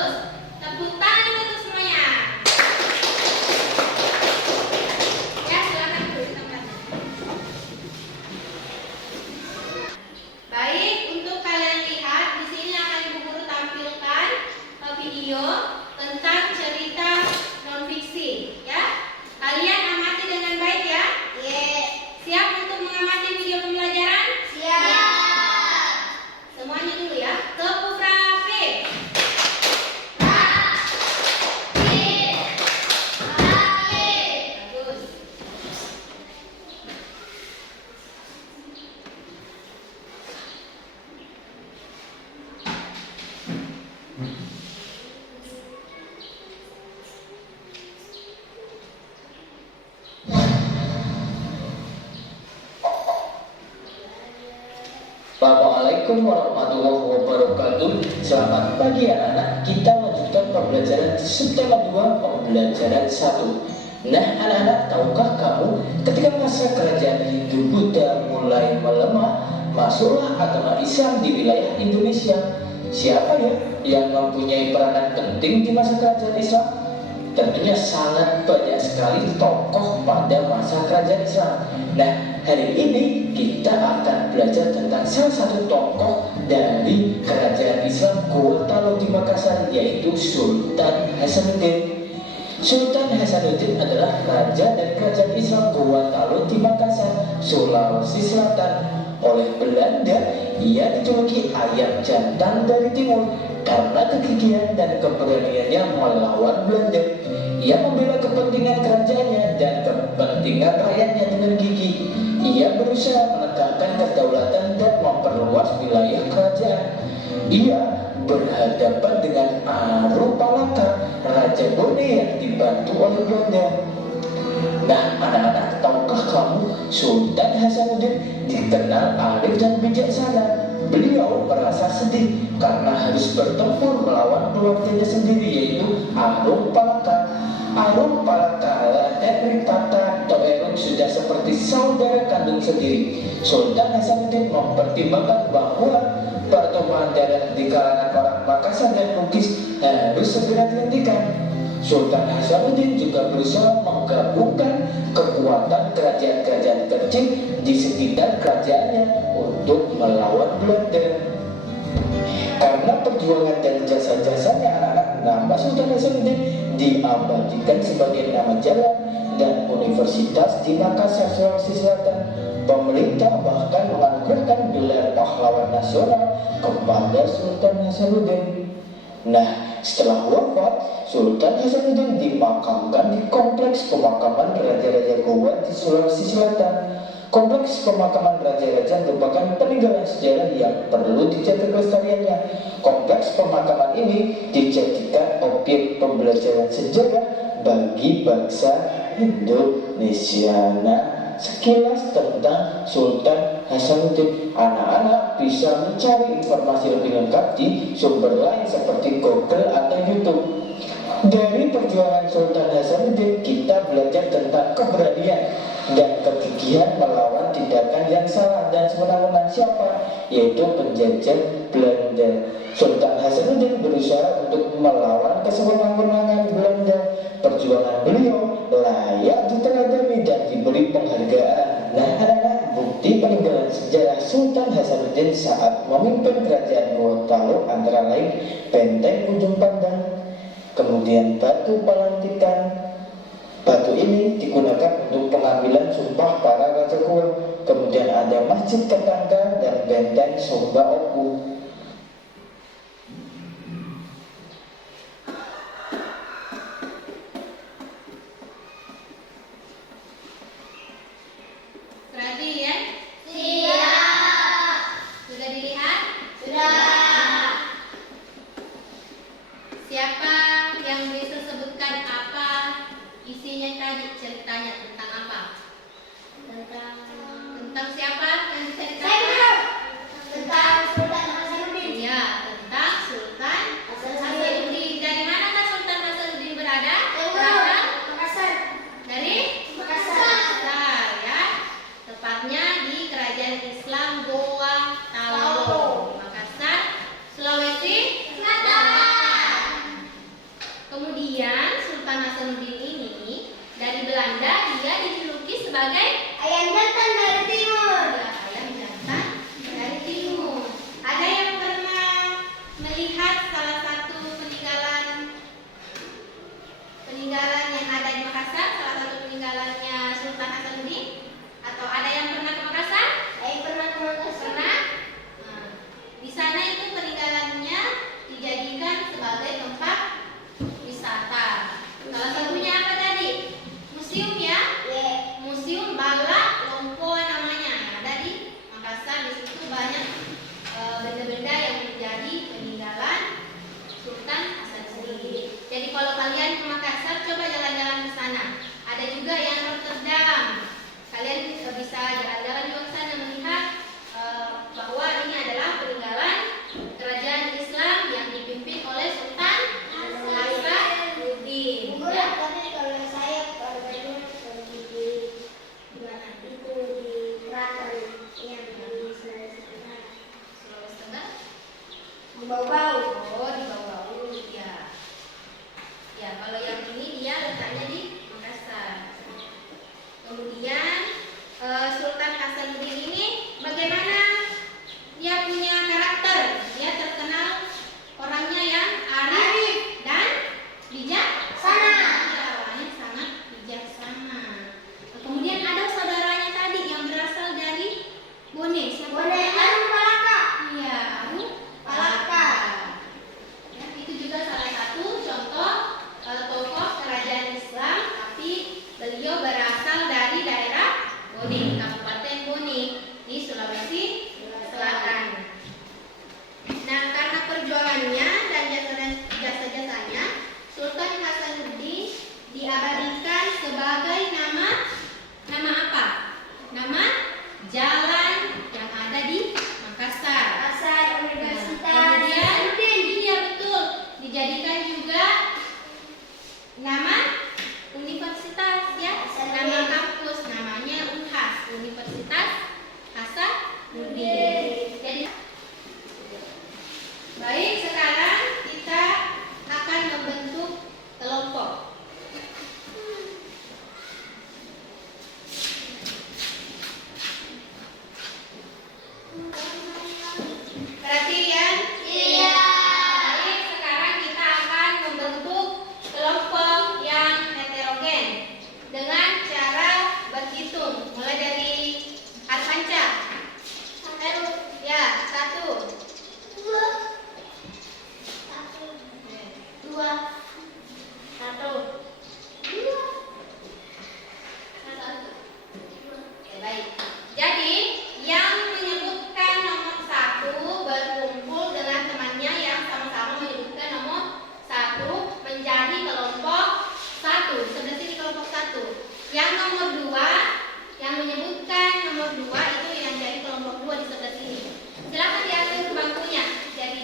Bagus. Tepuk tangan dulu untuk semuanya. Ya, silakan duduk di tempatnya. Baik, untuk kalian lihat di sini akan Ibu Guru tampilkan video tentang cerita non fiksi, ya. Kalian amati dengan baik ya. Siap untuk mengamati video pembelajaran? Siap. Semuanya dulu ya. Topografik. Bagus. Assalamualaikum warahmatullahi wabarakatuh. Selamat pagi anak-anak. Kita lanjutkan pembelajaran subtema 2 pembelajaran 1. Nah anak-anak, tahukah kamu ketika masa kerajaan Hindu Buddha mulai melemah, masuklah agama Islam di wilayah Indonesia. Siapa ya yang mempunyai peranan penting di masa kerajaan Islam? Tentunya sangat banyak sekali tokoh pada masa kerajaan Islam. Nah, hari ini kita akan belajar tentang salah satu tokoh dari kerajaan Islam Gorontalo di Makassar, yaitu Sultan Hasanuddin. Sultan Hasanuddin adalah raja dari kerajaan Islam Gorontalo di Makassar, Sulawesi Selatan. Oleh Belanda, ia dijuluki ayam jantan dari timur karena kegigihan dan keberaniannya melawan Belanda. Ia membela kepentingan kerajaannya dan kepentingan rakyatnya dengan gigih. Ia berusaha menegakkan kedaulatan dan memperluas wilayah kerajaan. Ia berhadapan dengan Arupalaka, Raja Bone yang dibantu oleh Belanda. Nah, anak-anak, tahukah kamu Sultan Hasanuddin dikenal arif dan bijaksana? Beliau merasa sedih karena harus bertempur melawan keluarganya sendiri, yaitu Arupalaka. Arupalaka dan Ripata Toerung sudah seperti saudara kandung sendiri. Sultan Hasanuddin mempertimbangkan bahwa pertumpahan darah di kalangan orang Makassar dan Bugis harus segera dihentikan. Sultan Hasanuddin juga berusaha menggabungkan kekuatan kerajaan-kerajaan kecil di sekitar kerajaannya untuk melawan Belanda. Karena perjuangan dan jasa-jasanya anak-anak, nama Sultan Hasanuddin diabadikan sebagai nama jalan dan universitas di Makassar, Sulawesi Selatan. Pemerintah bahkan menganugerahkan gelar pahlawan nasional kepada Sultan Hasanuddin. Nah, setelah wafat, Sultan Hasanuddin dimakamkan di kompleks pemakaman Raja-Raja Gowa di Sulawesi Selatan. Kompleks pemakaman raja-raja merupakan peninggalan sejarah yang perlu dijaga kelestariannya. Kompleks pemakaman ini dijadikan objek pembelajaran sejarah bagi bangsa Indonesia. Nah, sekilas tentang Sultan Hasanuddin, anak-anak bisa mencari informasi lebih lengkap di sumber lain seperti Google atau YouTube. Dari perjuangan Sultan Hasanuddin, kita belajar tentang keberanian dan kegigihan melawan tindakan yang salah dan semena-mena siapa, yaitu penjajah Belanda. Sultan Hasanuddin berusaha untuk melawan kesewenang-wenangan Belanda. Perjuangan beliau layak diteladani dan diberi penghargaan. Nah anak-anak, bukti peninggalan sejarah Sultan Hasanuddin saat memimpin kerajaan Gorontalo antara lain Benteng Ujung Pandang, kemudian Batu Palantikan. Batu ini digunakan untuk pengambilan sumpah para raja Gowa. Kemudian ada Masjid Ketangga dan Benteng Sumba Oku. Ready ya? Siap. Sudah dilihat? Sudah. Siapa yang bisa sebutkan apa isinya tadi, ceritanya tentang apa? Tentang siapa yang diceritakan? Tentang Sultan Hasanuddin. Ya, tentang Sultan Hasanuddin. Dari mana Kak Sultan Hasanuddin berada? Berasal? Makassar. Dari? Makassar, ya. Tepatnya di Kerajaan Islam Gowa Talo, Makassar, Sulawesi Selatan. sebagai Ayam jantan dari timur. ya, ayam jantan dari timur. Ada yang pernah melihat salah satu peninggalan yang ada di Makassar, salah satu peninggalannya Sultan Hasanuddin? Atau ada yang pernah ke Makassar? Saya pernah ke Makassar. Pernah? Nah, di sana itu peninggalannya dijadikan sebagai tempat wisata. Salah satunya apa tadi? Museum ya? Museum Bala Lompo namanya, yang ada di Makassar. Di situ banyak benda-benda yang menjadi peninggalan Sultan Hasanuddin. Jadi kalau kalian ke Makassar, coba jalan-jalan ke sana. Ada juga yang Rotterdam. Kalian bisa jalan-jalan juga ke sana melihat bahwa ini adalah peninggalan kerajaan Islam yang dipimpin oleh Sultan Hasanuddin. Bu Guru, tapi kalau saya keluarganya pergi di mana? Itu di Keraton yang di Sulawesi Tengah. Sulawesi Tengah? Di Bau-Bau. Oh, di Bau-Bau ya. Ya, kalau yang ini dia letaknya di Makassar. Kemudian Sultan Hasanuddin ini bagaimana dia punya karakter? Dia terkenal orangnya yang arif dan bijaksana. Ya, orangnya sangat bijaksana. Kemudian ada saudaranya tadi yang berasal dari Bone. Siapa Boleh namanya? Arum Palaka. Iya, Arum Palaka. Ya, itu juga salah satu contoh tokoh kerajaan Islam, tapi beliau berasal dari daerah Bone, Kabupaten Bone di Sulawesi Selatan. Nah, karena perjuangannya dan jasa-jasanya, Sultan Hasanuddin diabadikan sebagai nama apa? Nama jalan yang ada di Makassar. Makassar Universitas. Kemudian iya betul, dijadikan juga nama universitas ya, nama kampus namanya UNHAS, Universitas Hasanuddin. Jadi baik, sekarang kita akan membentuk kelompok. Perhatian? Iya. Baik, sekarang kita akan membentuk kelompok yang heterogen dengan cara berhitung. Mulai dari Arfanca. Ya, 1, 2, 2, 1, 2. Oke, baik. Jadi, yang menyebutkan nomor 1 berkumpul dengan temannya yang sama-sama menyebutkan nomor 1 menjadi kelompok 1. Sebelah sini kelompok 1. Yang nomor 2 yang menyebutkan nomor 2 itu yang jadi kelompok 2 di sebelah sini. Silakan diatur ke bangkunya. Jadi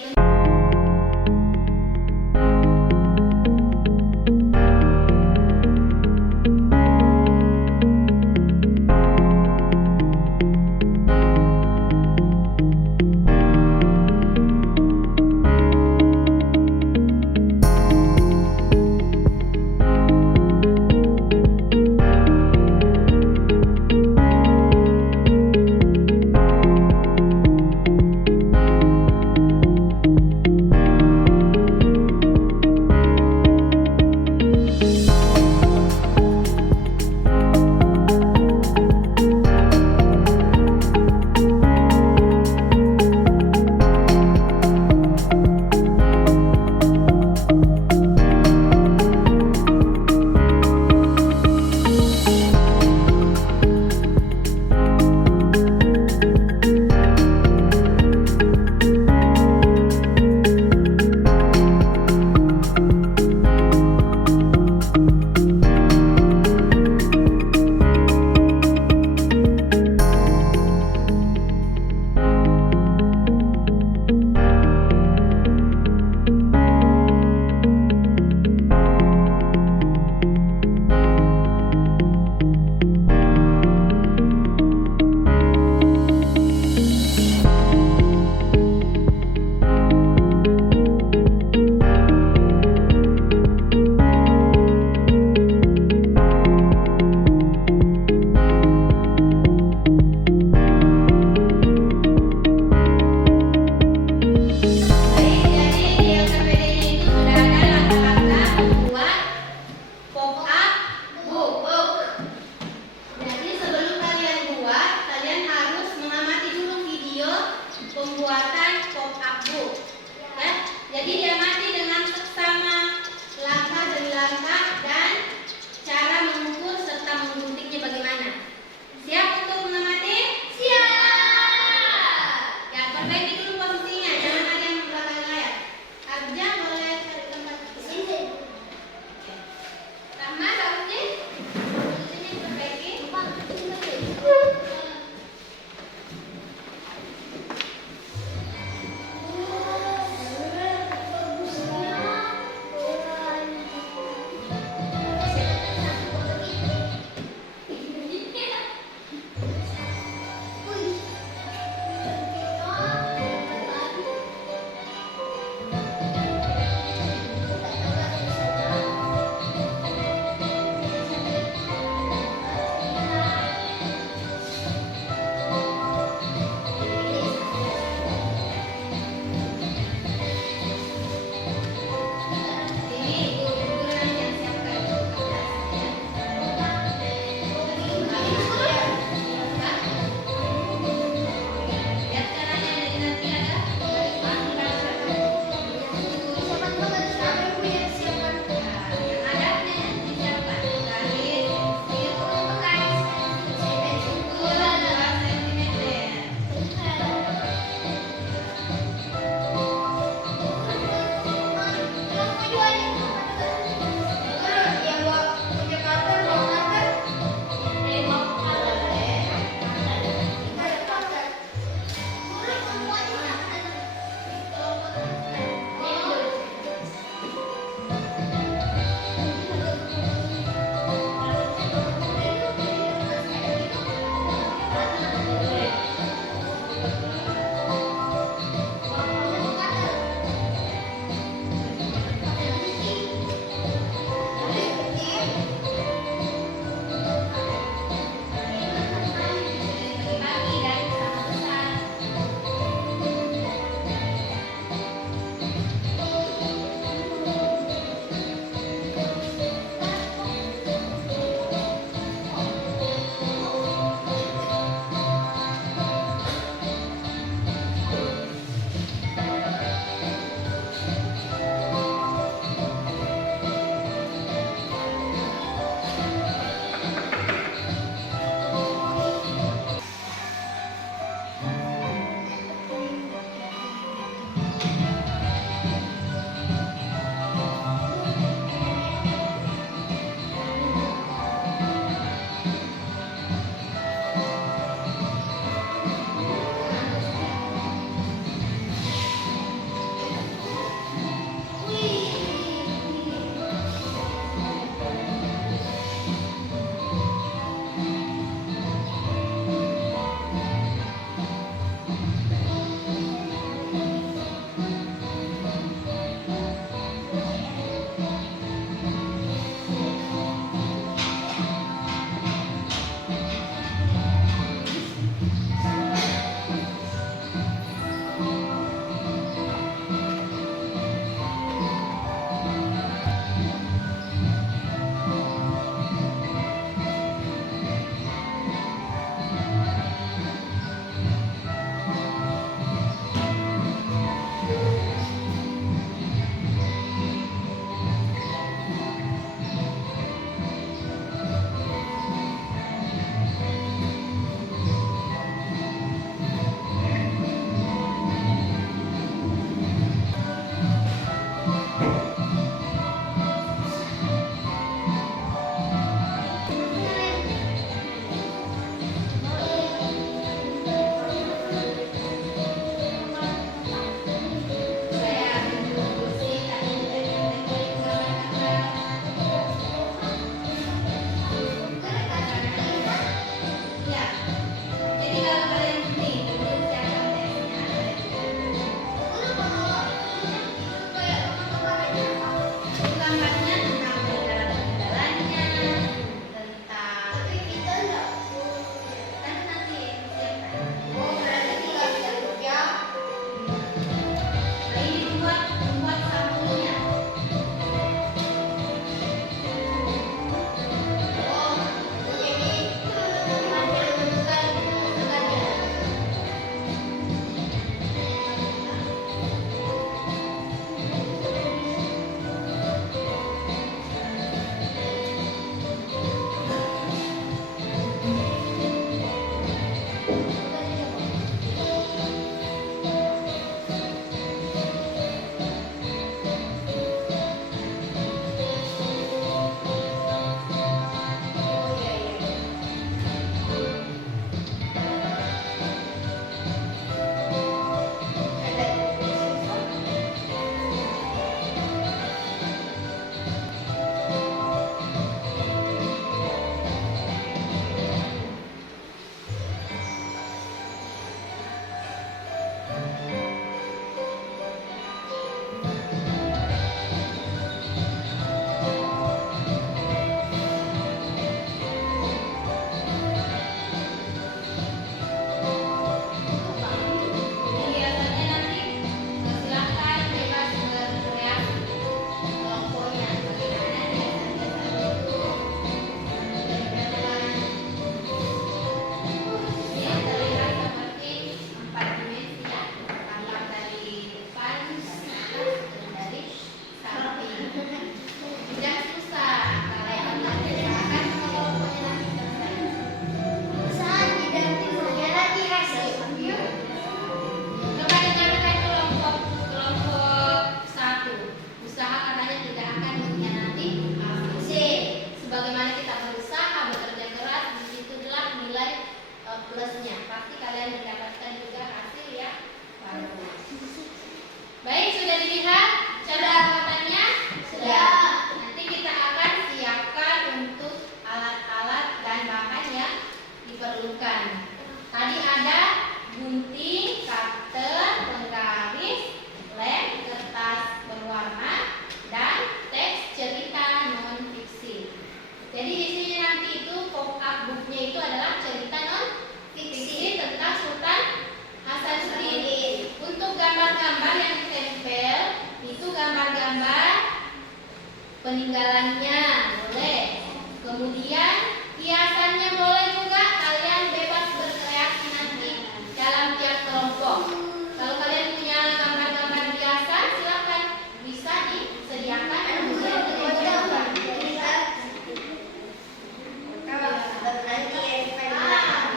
ketinggalannya, boleh. Kemudian hiasannya boleh juga, kalian bebas berkreasi nanti dalam tiap kelompok. Kalau kalian punya gambar-gambar hiasan, silakan bisa disediakan dan kemudian ditunjukkan.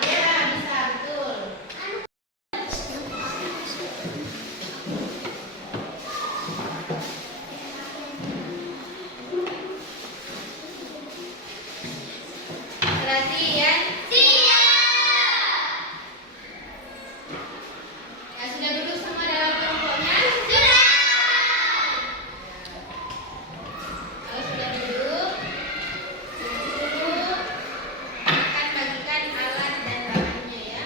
Iya, bisa, betul. Perhatian. Ya, sudah duduk semua dalam kelompoknya? Kalau sudah duduk, akan bagikan alat dan bahannya ya.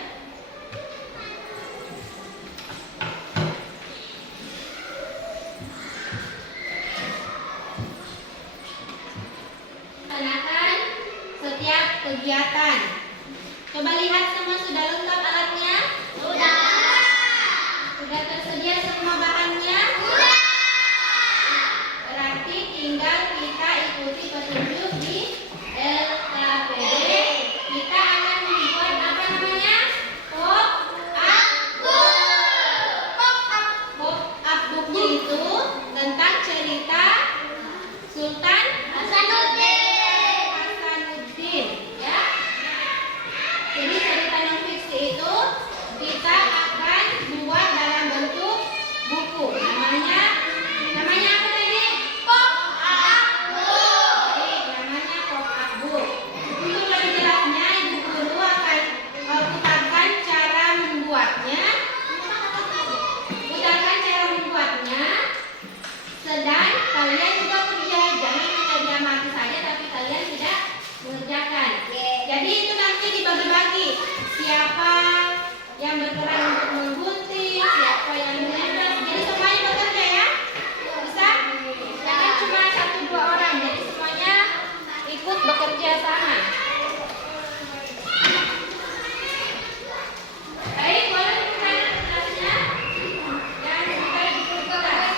Laksanakan setiap kegiatan. Coba lihat semua sudah lengkap alatnya? Sudah tersedia semua bahannya? Berarti tinggal kita ikuti petunjuk di LKPD. Kita akan membuat apa namanya? Pop-up booknya itu tentang cerita Sultan Hasanuddin, ya. Jadi cerita non fiksi itu kita akan buat dalam bentuk buku. Namanya apa tadi? Pop-up book. Baik, namanya pop-up book. Untuk lebih jelasnya, Ibu Guru akan putarkan cara membuatnya. Sedang kalian juga kerja, jangan hanya diamati saja, tapi kalian tidak mengerjakan. Jadi itu nanti dibagi-bagi. Siapa yang berperan untuk menggunting, siapa yang menempel. Jadi semuanya bekerja ya. Bisa? Jangan cuma 1-2 orang. Jadi semuanya ikut bekerja sama. Baik, boleh buka kelasnya. Dan buka kelas.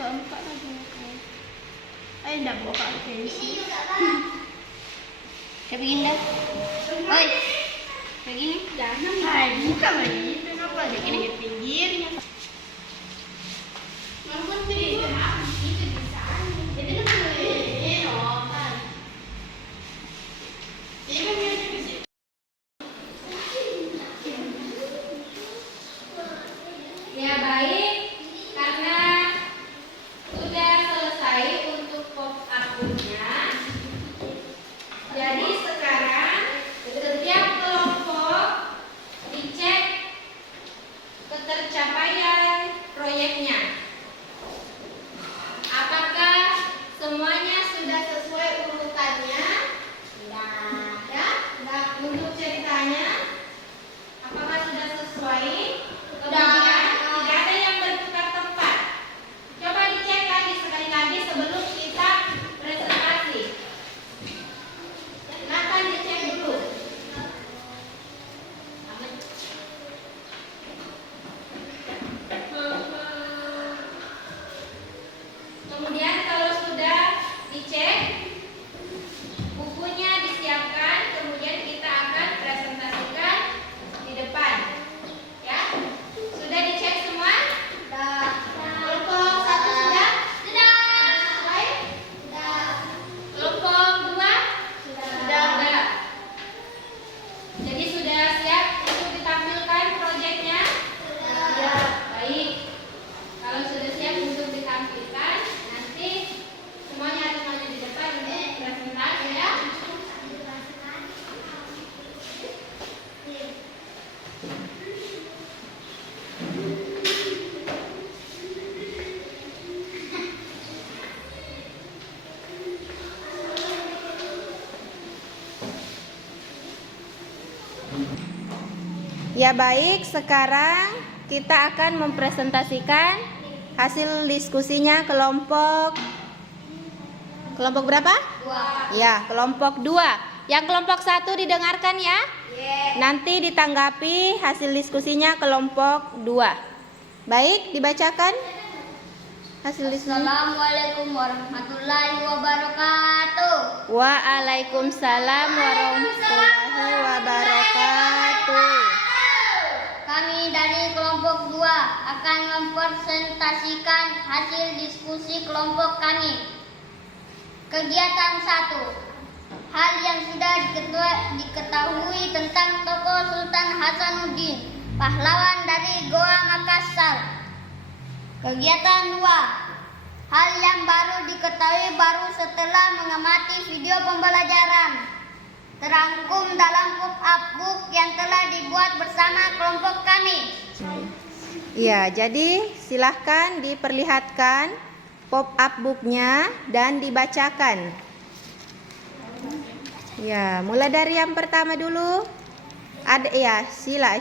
keempat lagi. Enggak buka pensi. Kayak begini dah. Oi. Kayak gini. Jangan. Hai, bukan lagi. Kenapa dia kena di pinggirnya? Ya baik, karena sudah selesai untuk pop up-nya. Jadi sekarang setiap kelompok dicek ketercapaian proyeknya. Apakah semuanya sudah sesuai urutannya? Sudah. Ya? Sudah. Untuk ceritanya, apakah sudah sesuai? Kemudian tidak ada yang bertukar tempat. Coba dicek lagi sekali lagi sebelum kita presentasi. Silakan dicek dulu. Kemudian kalau sudah dicek, bukunya disiapkan, kemudian kita akan presentasikan di depan. Ya? Sudah dicek semua? Sudah. Kelompok 1 sudah? Sudah. Sesuai? Sudah. Kelompok 2? Sudah. Jadi sudah siap untuk ditampilkan proyeknya? Sudah. Baik. Kalau sudah siap untuk ditampilkan, nanti semuanya akan maju di depan untuk presentasi ya. Ya baik, sekarang kita akan mempresentasikan hasil diskusinya kelompok berapa? 2. Ya, kelompok 2. Yang kelompok 1 didengarkan ya? Nanti ditanggapi hasil diskusinya kelompok 2. Baik, dibacakan hasil diskusi. Assalamualaikum warahmatullahi wabarakatuh. Waalaikumsalam warahmatullahi wabarakatuh. Kami dari kelompok 2 akan mempresentasikan hasil diskusi kelompok kami. Kegiatan 1. Hal yang sudah diketahui tentang tokoh Sultan Hasanuddin, pahlawan dari Goa Makassar. Kegiatan 2. Hal yang baru diketahui baru setelah mengamati video pembelajaran. Terangkum dalam pop-up book yang telah dibuat bersama kelompok kami. Ya, jadi silahkan diperlihatkan pop-up booknya dan dibacakan. Ya, mulai dari yang pertama dulu. Ada ya, Sila.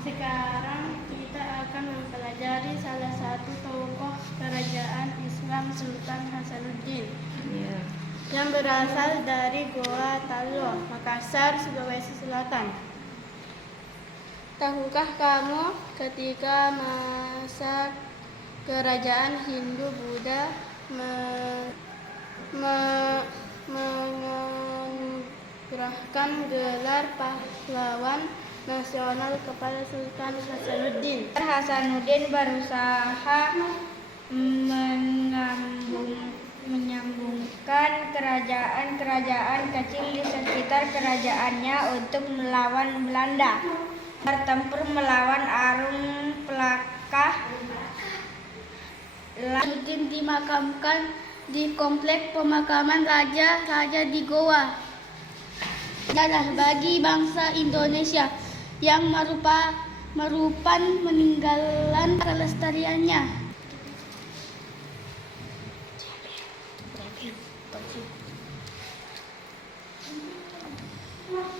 Sekarang kita akan mempelajari salah satu tokoh kerajaan Islam Sultan Hasanuddin yang berasal dari Goa Tallo, Makassar, Sulawesi Selatan. Tahukah kamu ketika masa kerajaan Hindu-Buddha menganugerahkan gelar pahlawan nasional kepada Sultan Hasanuddin. Hasanuddin berusaha menyambungkan kerajaan-kerajaan kecil di sekitar kerajaannya untuk melawan Belanda. Bertempur melawan Arung Pelakah. Hasanuddin dimakamkan di komplek pemakaman raja-raja di Goa. Adalah bagi bangsa Indonesia yang merupakan peninggalan kelestariannya.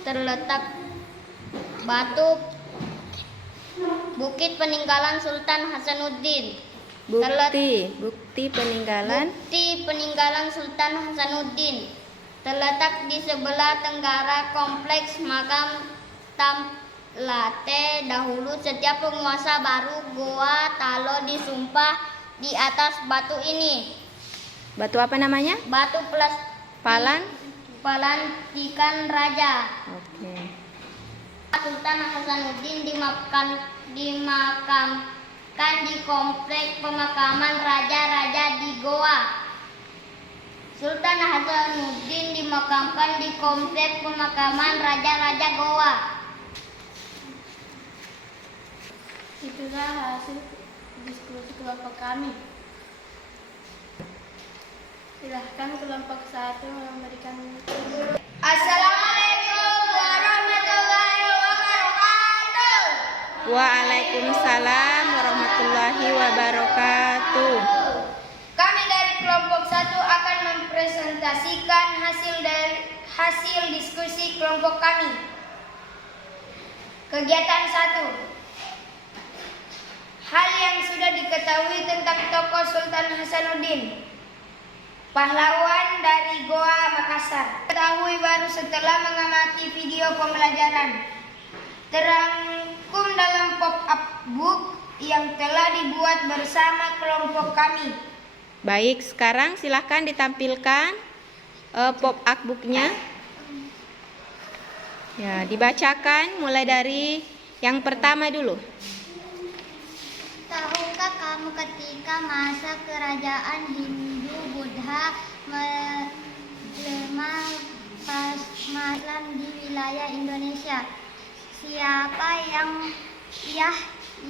Terletak batu Bukit Peninggalan Sultan Hasanuddin. Bukti peninggalan Sultan Hasanuddin terletak di sebelah tenggara kompleks makam Tamlate dahulu setiap penguasa baru Goa Talo disumpah di atas batu ini. Batu apa namanya? Batu plus pelantikan raja. Oke. Sultan Hasanuddin dimakamkan di komplek pemakaman raja-raja di Goa. Sultan Hasanuddin dimakamkan di komplek pemakaman raja-raja Goa. Itulah hasil diskusi kelompok kami. Silahkan kelompok 1 memberikan. Assalamualaikum warahmatullahi wabarakatuh. Waalaikumsalam warahmatullahi wabarakatuh. Kami dari kelompok 1 akan mempresentasikan hasil diskusi kelompok kami. Kegiatan 1. Hal yang sudah diketahui tentang tokoh Sultan Hasanuddin, pahlawan dari Goa Makassar. Ketahui baru setelah mengamati video pembelajaran terangkum dalam pop-up book yang telah dibuat bersama kelompok kami. Baik, sekarang silahkan ditampilkan pop-up booknya. Ya, dibacakan mulai dari yang pertama dulu. Tahukah kamu ketika masa kerajaan Hindu-Buddha menjelma Islam di wilayah Indonesia, siapa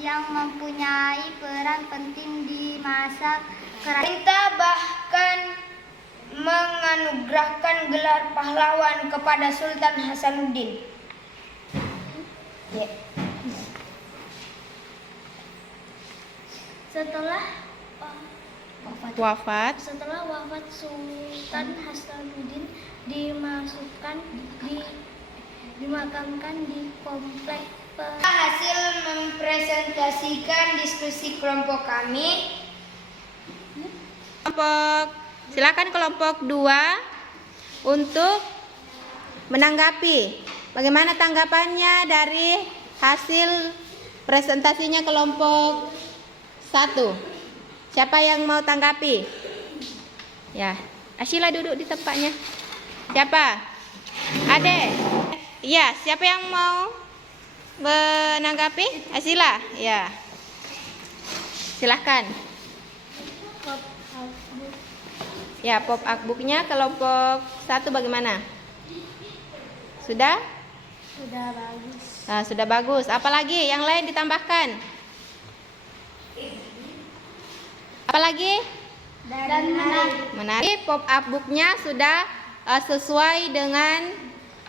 yang mempunyai peran penting di masa kerajaan? Kita bahkan menganugerahkan gelar pahlawan kepada Sultan Hasanuddin. Setelah Wafat. Sultan Hasanuddin dimakamkan di komplek Hasil mempresentasikan diskusi kelompok kami. Silakan kelompok 2 untuk menanggapi. Bagaimana tanggapannya dari hasil presentasinya kelompok 1? Siapa yang mau tanggapi? Ya, Asyila duduk di tempatnya. Siapa? Ade. Iya, siapa yang mau menanggapi? Asyila. Ya. Silahkan. Ya, pop-up booknya kelompok 1 bagaimana? Sudah? sudah bagus. Nah, sudah bagus. Apalagi yang lain ditambahkan? Apalagi? Dan Menarik. Pop-up booknya sudah sesuai dengan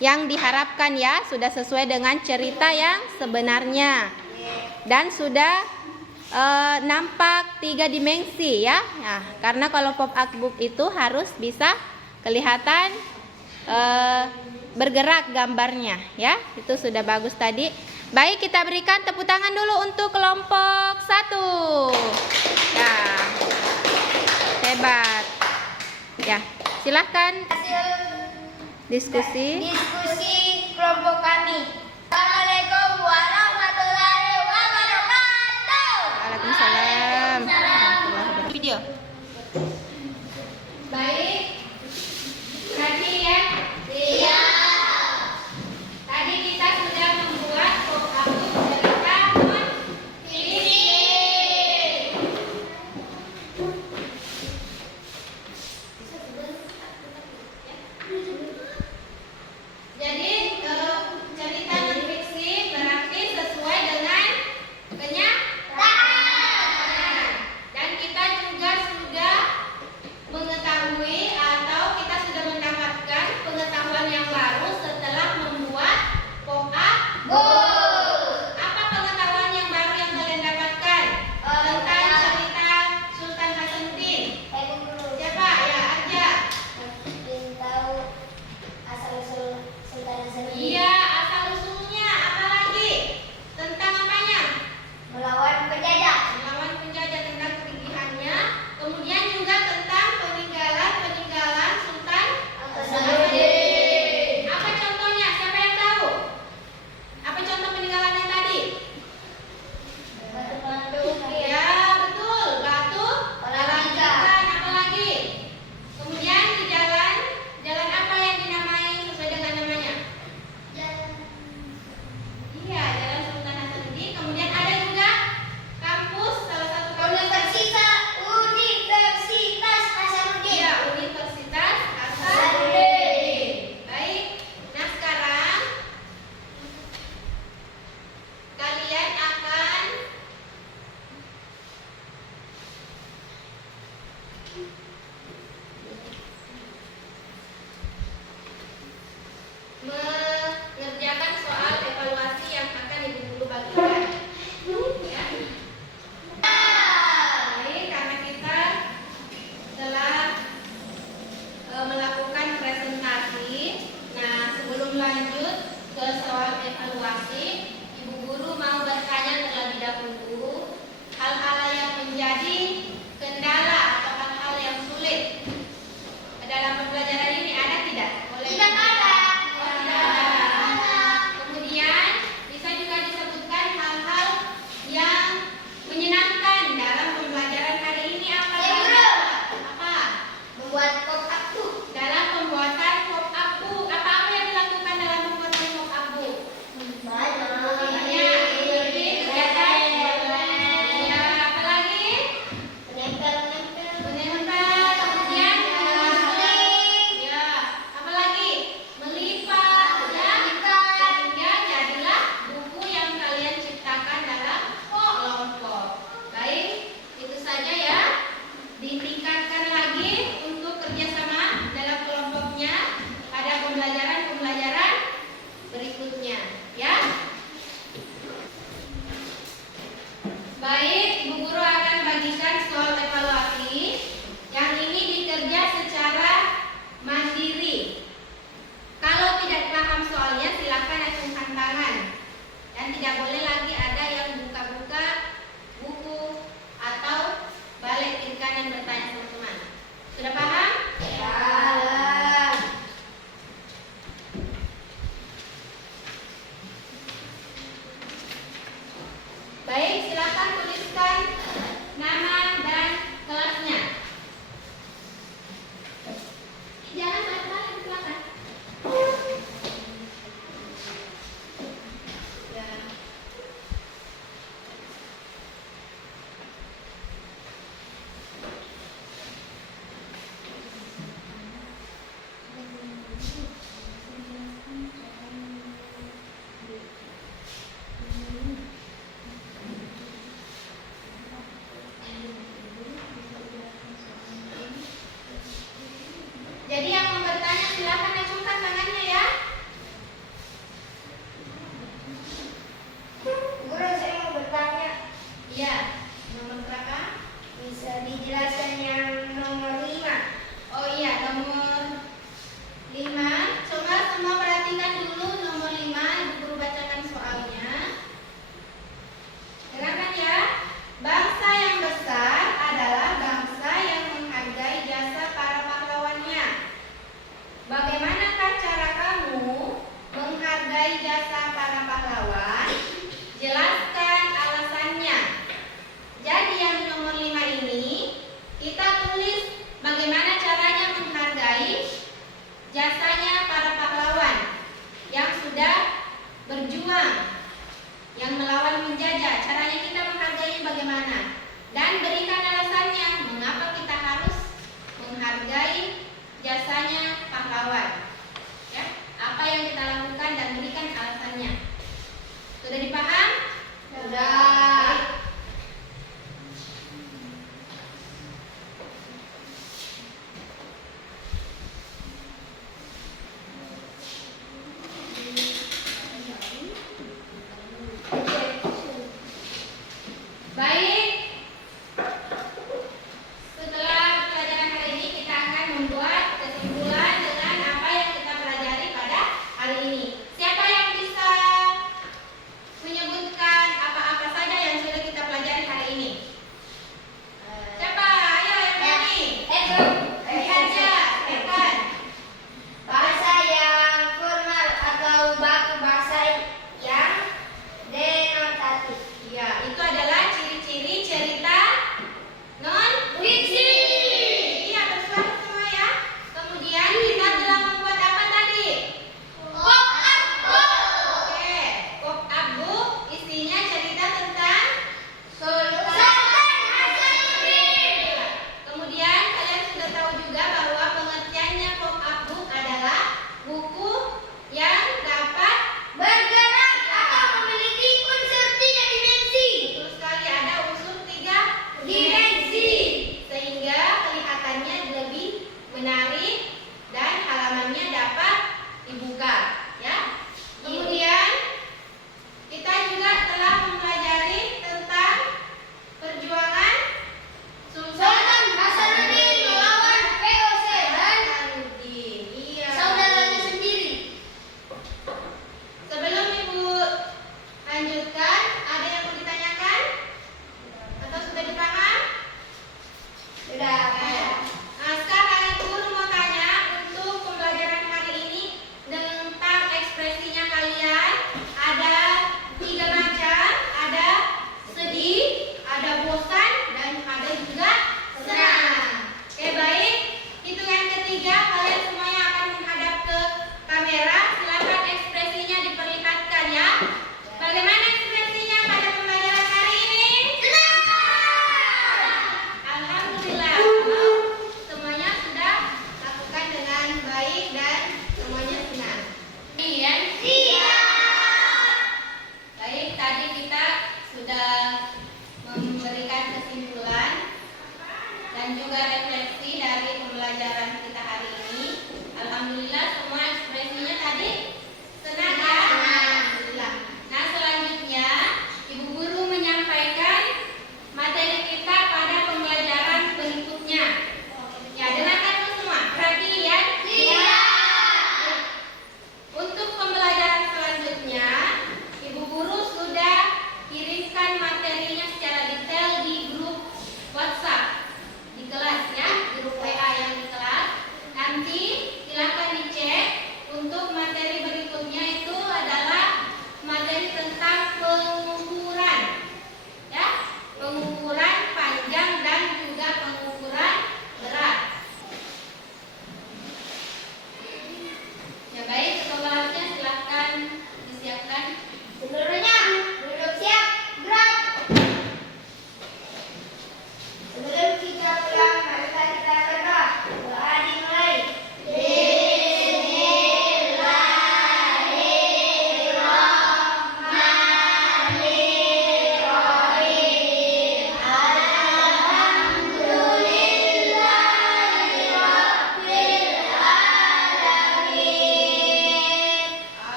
yang diharapkan ya, sudah sesuai dengan cerita yang sebenarnya, dan sudah nampak 3 dimensi ya. Nah, karena kalau pop-up book itu harus bisa kelihatan bergerak gambarnya ya. Itu sudah bagus tadi. Baik, kita berikan tepuk tangan dulu untuk kelompok 1. Ya, hebat. Ya, silahkan diskusi Kelompok kami. Assalamualaikum warahmatullahi wabarakatuh. Waalaikumsalam. Video. Baik. Tadi ya? Iya. Tadi kita sudah membuat pop-up cerita non-fiksi. Jadi ceritanya tidak boleh lagi